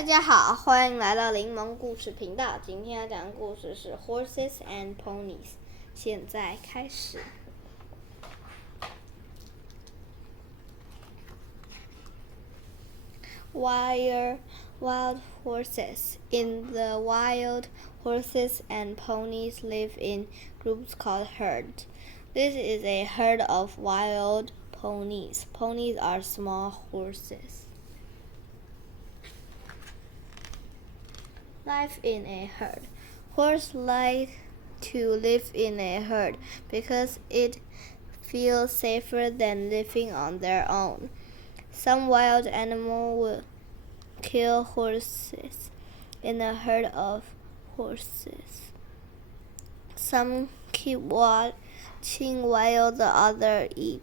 大家好，欢迎来到柠檬故事频道。今天要讲的故事是 Horses and Ponies。现在开始。Wild horses. In the wild, horses and ponies live in groups called herds. This is a herd of wild ponies. Ponies are small horses. Life in a herd. Horses like to live in a herd because it feels safer than living on their own. Some wild animals will kill horses in a herd of horses. Some keep watching while the other eat.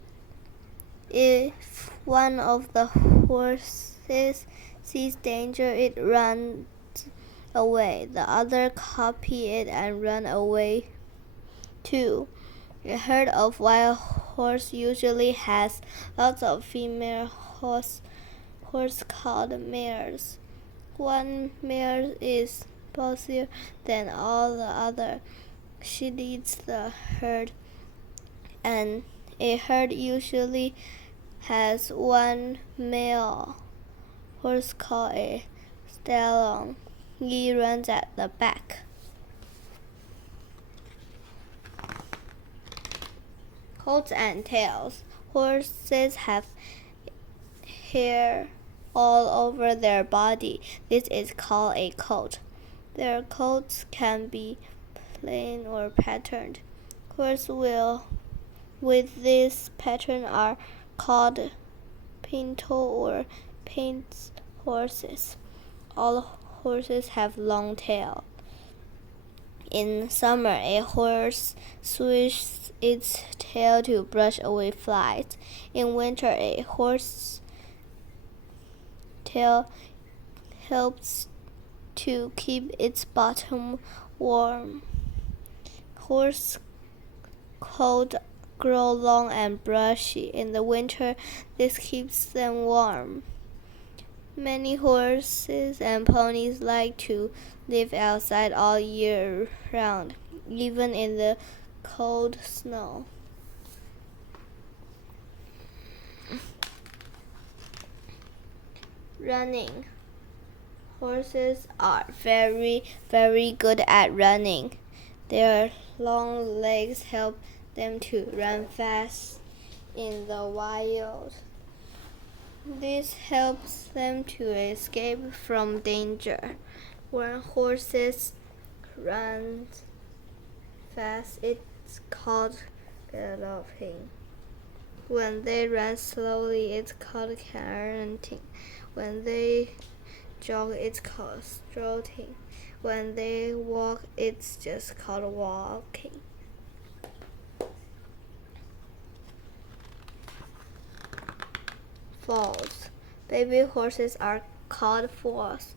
If one of the horses sees danger, it runs away. The other copy it and run away too. A herd of wild horse usually has lots of female horse called mares. One mare is bossier than all the other. She leads the herd, and a herd usually has one male horse called a stallion. He runs at the back. Coats and tails. Horses have hair all over their body. This is called a coat. Their coats can be plain or patterned. Horses with this pattern are called pinto or paint horses. All horses have long tails. In summer, a horse swishes its tail to brush away flies. In winter, a horse's tail helps to keep its bottom warm. Horse coats grow long and brushy. In the winter, this keeps them warm. Many horses and ponies like to live outside all year round, even in the cold snow. Running. Horses are very, very good at running. Their long legs help them to run fast in the wild. This helps them to escape from danger. When horses run fast, it's called galloping. When they run slowly, it's called canting. When they jog, it's called strutting. When they walk, it's just called walking. Foals. Baby horses are called foals.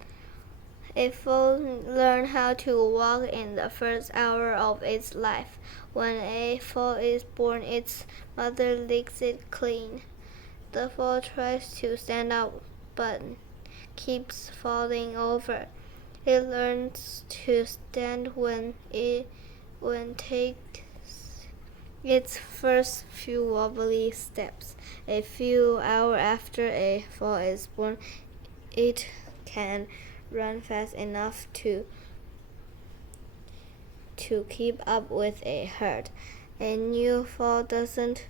A foal learns how to walk in the first hour of its life. When a foal is born, its mother licks it clean. The foal tries to stand up, but keeps falling over. It learns to stand when takes its first few wobbly steps. A few hours after a foal is born, it can run fast enough to keep up with a herd. A new foal doesn't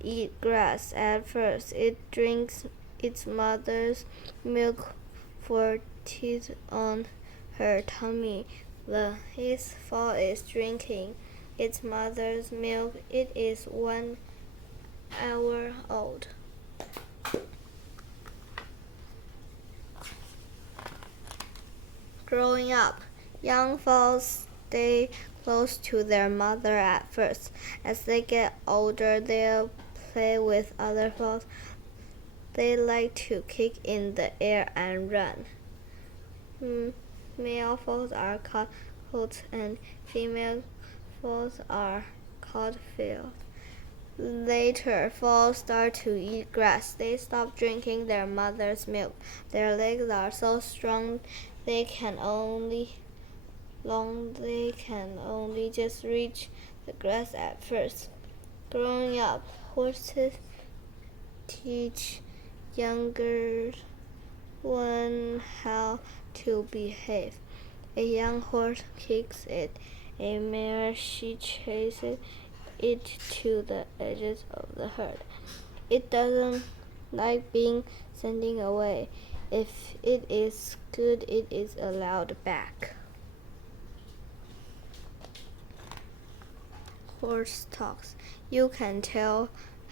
eat grass at first. It drinks its mother's milk for teeth on her tummy. This foal is drinking its mother's milk. It is 1 hour old. Growing up. Young foals stay close to their mother at first. As they get older, they'll play with other foals. They like to kick in the air and run. Male foals are called colts and female foals are called fillies. Later, foals start to eat grass. They stop drinking their mother's milk. Their legs are so strong they can only just reach the grass at first. Growing up, horses teach younger one how to behave. A young horse kicks it. A mare, she chases it to the edges of the herd. It doesn't like being sent away. If it is good, it is allowed back. Horse talks. You can tell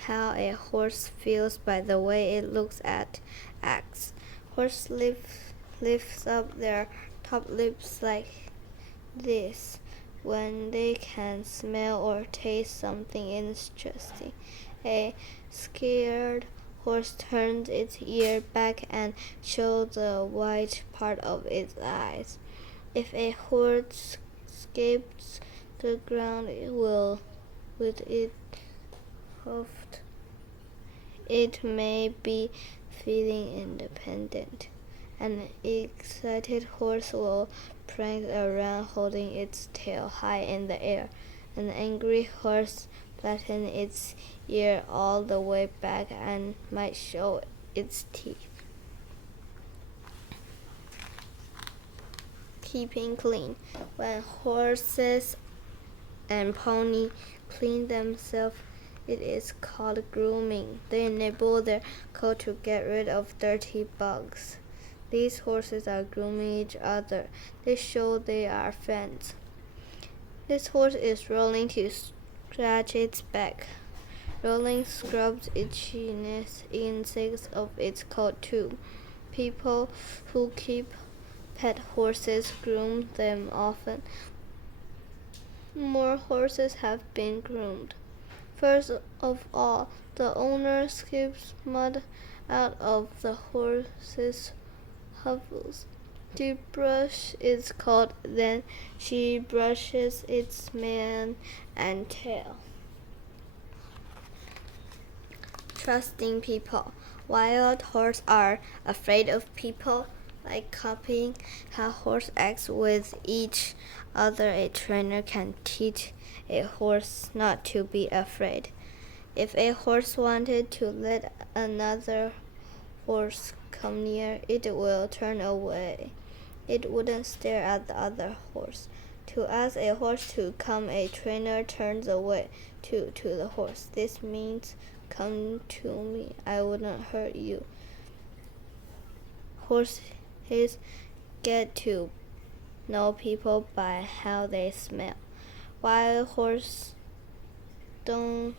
how a horse feels by the way it looks at acts. Horse lifts up their top lips like this when they can smell or taste something interesting. A scared horse turns its ear back and shows the white part of its eyes. If a horse scrapes the ground with its hoof, it may be feeling independent. An excited horse will prance around holding its tail high in the air. An angry horse flattens its ear all the way back and might show its teeth. Keeping clean. When horses and ponies clean themselves, it is called grooming. They nibble their coat to get rid of dirty bugs. These horses are grooming each other. They show they are friends. This horse is rolling to scratch its back. Rolling scrubs itchiness insects of its coat too. People who keep pet horses groom them often. More horses have been groomed. First of all, the owner scrapes mud out of the horse's hooves. To brush is called, then she brushes its mane and tail. Trusting people. Wild horses are afraid of people. Like copying how horse acts with each other, a trainer can teach a horse not to be afraid. If a horse wanted to let another horse come near, it will turn away. It wouldn't stare at the other horse. To ask a horse to come, a trainer turns away to the horse. This means, come to me, I wouldn't hurt you. Horses get to know people by how they smell. Wild horses don't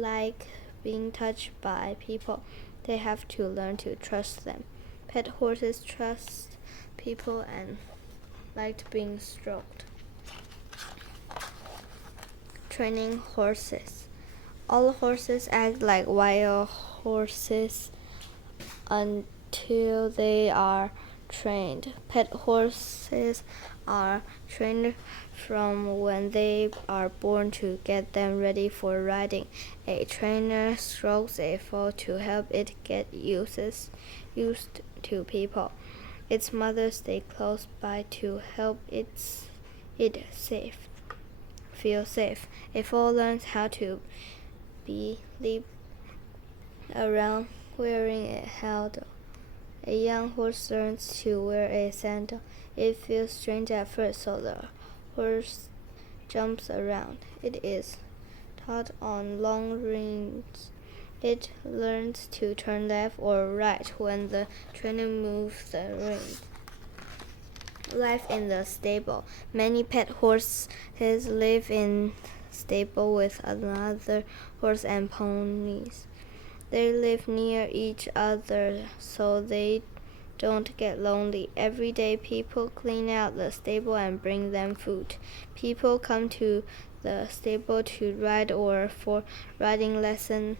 like being touched by people. They have to learn to trust them. Pet horses trust people and like being stroked. Training horses. All horses act like wild horses until they are trained. Pet horses are trained from when they are born to get them ready for riding. A trainer strokes a foal to help it get used to people. Its mother stays close by to help it feel safe. A foal learns how to leap around wearing a handle. A young horse learns to wear a sandal. It feels strange at first, so the horse jumps around. It is taught on long reins. It learns to turn left or right when the trainer moves the reins. Life in the stable. Many pet horses live in stable with another horse and ponies. They live near each other so they don't get lonely. Every day people clean out the stable and bring them food. People come to the stable to ride or for riding lesson.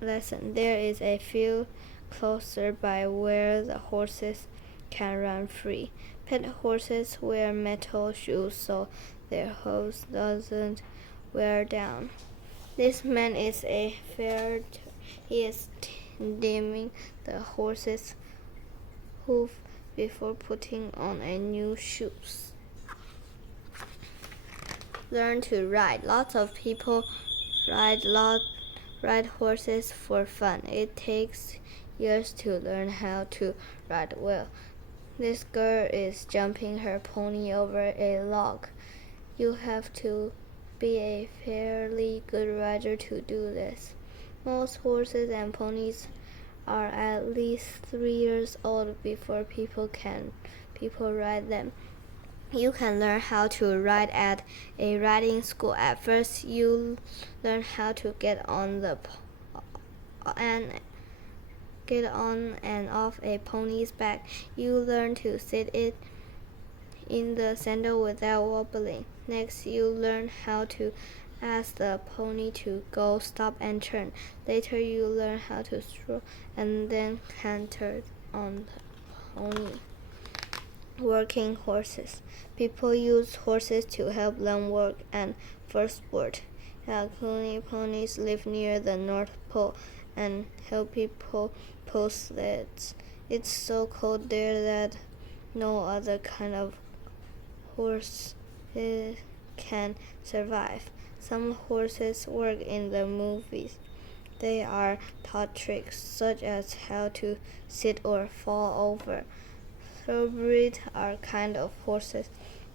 There is a field closer by where the horses can run free. Pet horses wear metal shoes so their hose doesn't wear down. This man is a farrier. He is dimming the horse's hoof before putting on a new shoes. Learn to ride. Lots of people ride horses for fun. It takes years to learn how to ride well. This girl is jumping her pony over a log. You have to be a fairly good rider to do this. Most horses and ponies are at least 3 years old before people ride them. You can learn how to ride at a riding school. At first, you learn how to get on and off a pony's back. You learn to sit it in the saddle without wobbling. Next, you learn how to ask the pony to go, stop, and turn. Later, you learn how to stroll and then canter on the pony. Working horses. People use horses to help them work and for sport. Yaquni ponies live near the North Pole and help people pull sleds. It's so cold there that no other kind of horse can survive. Some horses work in the movies. They are taught tricks such as how to sit or fall over. Thoroughbreds are kind of horses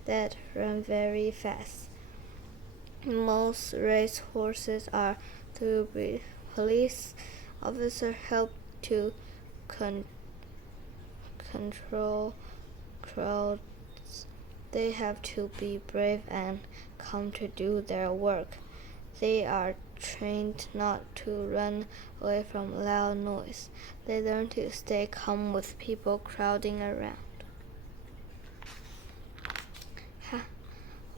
that run very fast. Most race horses are thoroughbred. Police officers help to control crowds. They have to be brave and calm to do their work. They are trained not to run away from loud noise. They learn to stay calm with people crowding around.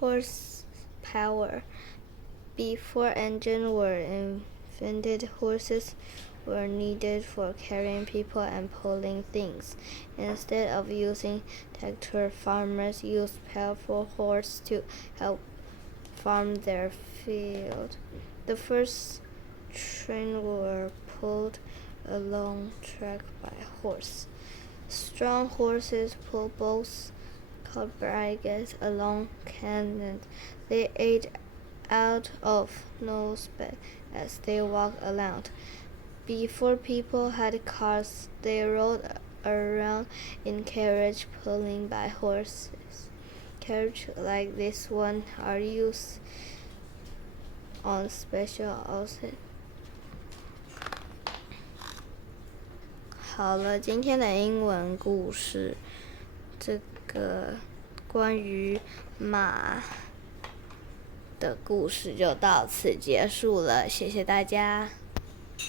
Horsepower. Before engines were invented, horses were needed for carrying people and pulling things. Instead of using tractors, farmers used powerful horses to help farm their field. The first trains were pulled along track by horse. Strong horses pull boats called brigades along canons. They ate out of nosebag as they walked along. Before people had cars, they rode around in carriages pulled by horses. Carriages like this one are used on special occasions. 好了，今天的英文故事，这个关于马的故事就到此结束了，谢谢大家。